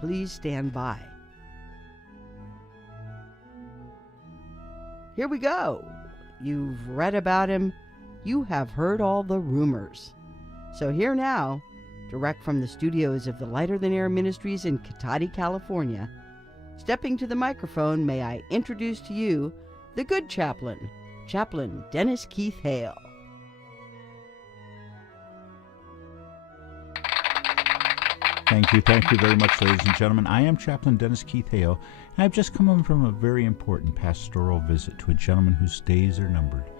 Please stand by. Here we go. You've read about him. You have heard all the rumors. So here now, direct from the studios of the Lighter Than Air Ministries in Cotati, California, stepping to the microphone, may I introduce to you the good chaplain, Chaplain Dennis Keith Hale. Thank you very much, ladies and gentlemen. I am Chaplain Dennis Keith Hale, and I've just come in from a very important pastoral visit to a gentleman whose days are numbered,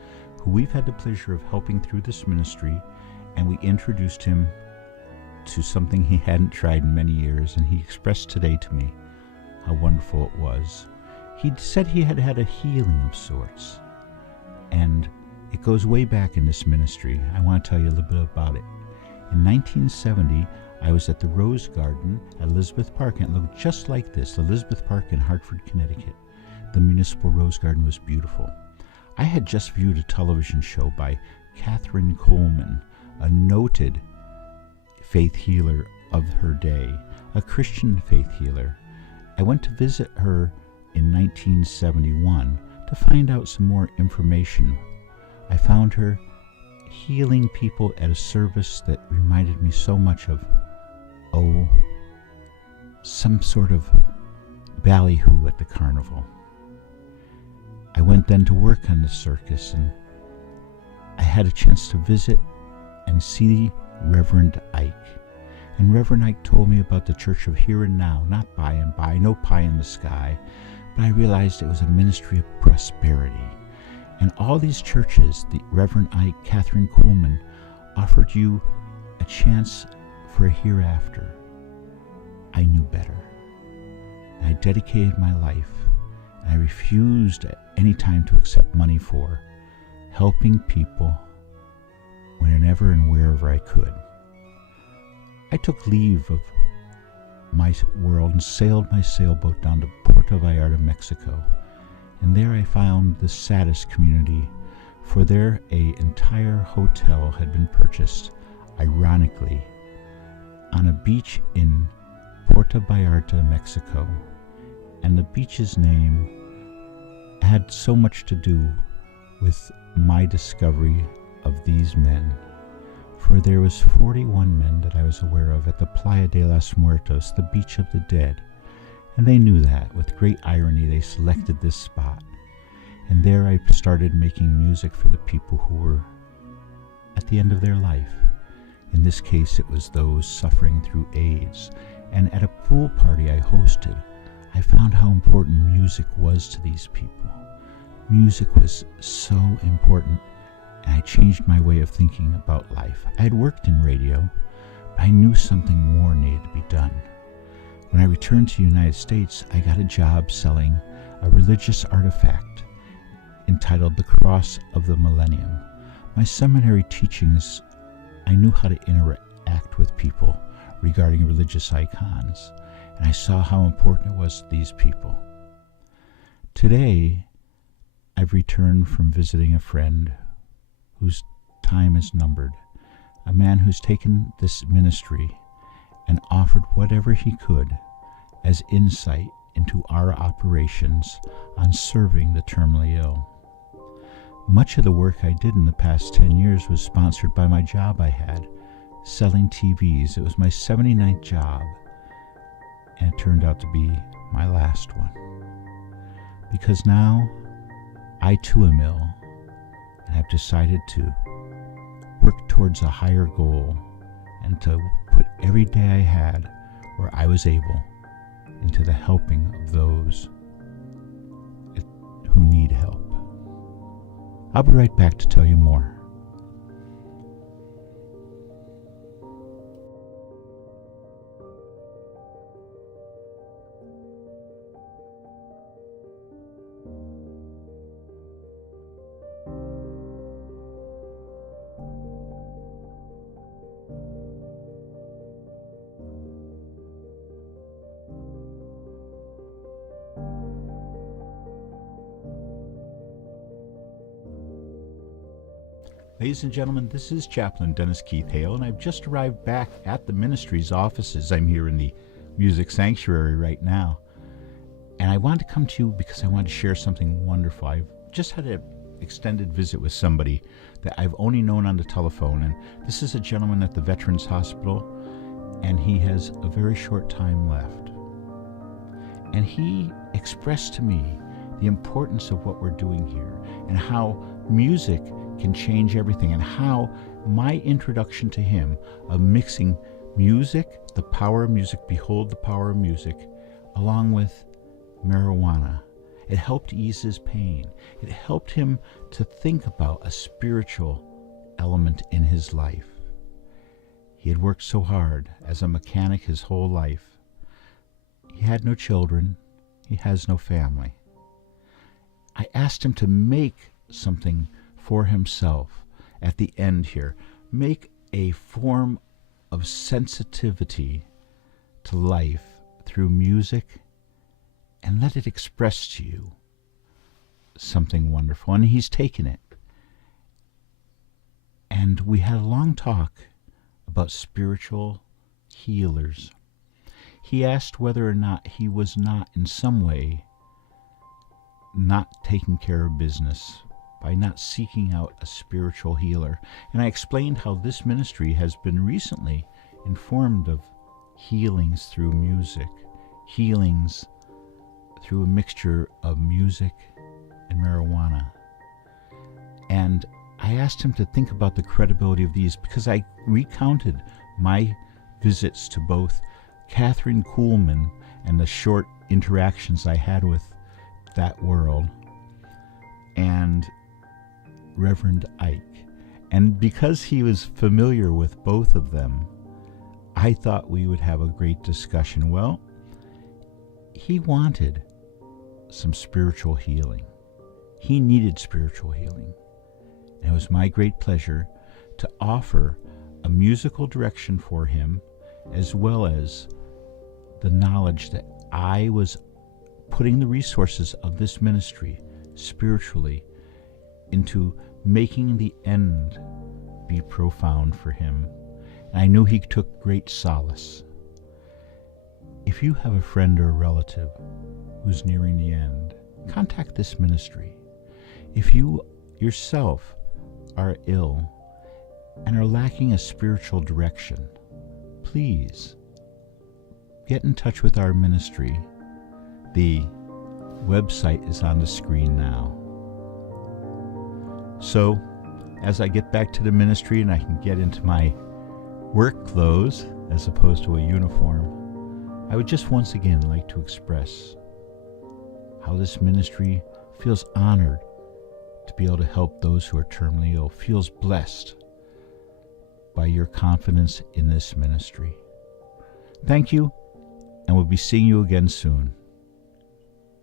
who we've had the pleasure of helping through this ministry, and we introduced him to something he hadn't tried in many years, and he expressed today to me how wonderful it was. He said he had had a healing of sorts, and it goes way back in this ministry. I want to tell you a little bit about it. In 1970, I was at the Rose Garden at Elizabeth Park, and it looked just like this, Elizabeth Park in Hartford, Connecticut. The municipal Rose Garden was beautiful. I had just viewed a television show by Catherine Coleman, a noted faith healer of her day, a Christian faith healer. I went to visit her in 1971 to find out some more information. I found her healing people at a service that reminded me so much of some sort of ballyhoo at the carnival. I went then to work on the circus, and I had a chance to visit and see Reverend Ike. And Reverend Ike told me about the Church of Here and Now, not by and by, no pie in the sky, but I realized it was a ministry of prosperity. And all these churches, the Reverend Ike, Catherine Coleman, offered you a chance for a hereafter. I knew better. And I dedicated my life, and I refused at any time to accept money for helping people whenever and wherever I could. I took leave of my world and sailed my sailboat down to Puerto Vallarta, Mexico. And there I found the saddest community, for there an entire hotel had been purchased, ironically, on a beach in Puerto Vallarta, Mexico. And the beach's name had so much to do with my discovery of these men. For there was 41 men that I was aware of at the Playa de los Muertos, the beach of the dead. And they knew that. With great irony, they selected this spot. And there I started making music for the people who were at the end of their life. In this case, it was those suffering through AIDS. And at a pool party I hosted, I found how important music was to these people. Music was so important, and I changed my way of thinking about life. I had worked in radio, but I knew something more needed to be done. When I returned to the United States, I got a job selling a religious artifact entitled The Cross of the Millennium. My seminary teachings, I knew how to interact with people regarding religious icons, and I saw how important it was to these people. Today, I've returned from visiting a friend whose time is numbered, a man who's taken this ministry and offered whatever he could as insight into our operations on serving the terminally ill. Much of the work I did in the past 10 years was sponsored by my job I had, selling TVs. It was my 79th job, and it turned out to be my last one. Because now, I too am ill, and I've decided to work towards a higher goal and to put every day I had, where I was able, into the helping of those who need help. I'll be right back to tell you more. Ladies and gentlemen, this is Chaplain Dennis Keith Hale, and I've just arrived back at the ministry's offices. I'm here in the music sanctuary right now. And I wanted to come to you because I wanted to share something wonderful. I've just had an extended visit with somebody that I've only known on the telephone. And this is a gentleman at the Veterans Hospital, and he has a very short time left. And he expressed to me the importance of what we're doing here and how music can change everything, and how my introduction to him of mixing music, the power of music, behold the power of music, along with marijuana, it helped ease his pain. It helped him to think about a spiritual element in his life. He had worked so hard as a mechanic his whole life. He had no children. He has no family. I asked him to make something for himself at the end here. Make a form of sensitivity to life through music, and let it express to you something wonderful. And he's taken it. And we had a long talk about spiritual healers. He asked whether or not he was not in some way not taking care of business by not seeking out a spiritual healer. And I explained how this ministry has been recently informed of healings through music, healings through a mixture of music and marijuana. And I asked him to think about the credibility of these, because I recounted my visits to both Catherine Kuhlman and the short interactions I had with that world, and Reverend Ike. And because he was familiar with both of them, I thought we would have a great discussion. Well, he wanted some spiritual healing. He needed spiritual healing. And it was my great pleasure to offer a musical direction for him, as well as the knowledge that I was putting the resources of this ministry spiritually into making the end be profound for him. And I knew he took great solace. If you have a friend or a relative who's nearing the end, contact this ministry. If you yourself are ill and are lacking a spiritual direction, please get in touch with our ministry. The website is on the screen now. So, as I get back to the ministry and I can get into my work clothes as opposed to a uniform, I would just once again like to express how this ministry feels honored to be able to help those who are terminally ill, feels blessed by your confidence in this ministry. Thank you, and we'll be seeing you again soon.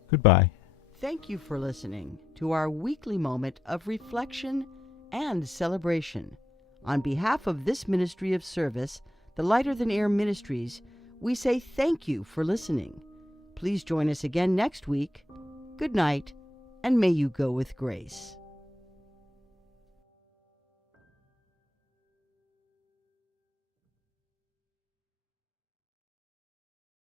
Goodbye. Thank you for listening to our weekly moment of reflection and celebration. On behalf of this ministry of service, the Lighter Than Air Ministries, we say thank you for listening. Please join us again next week. Good night, and may you go with grace.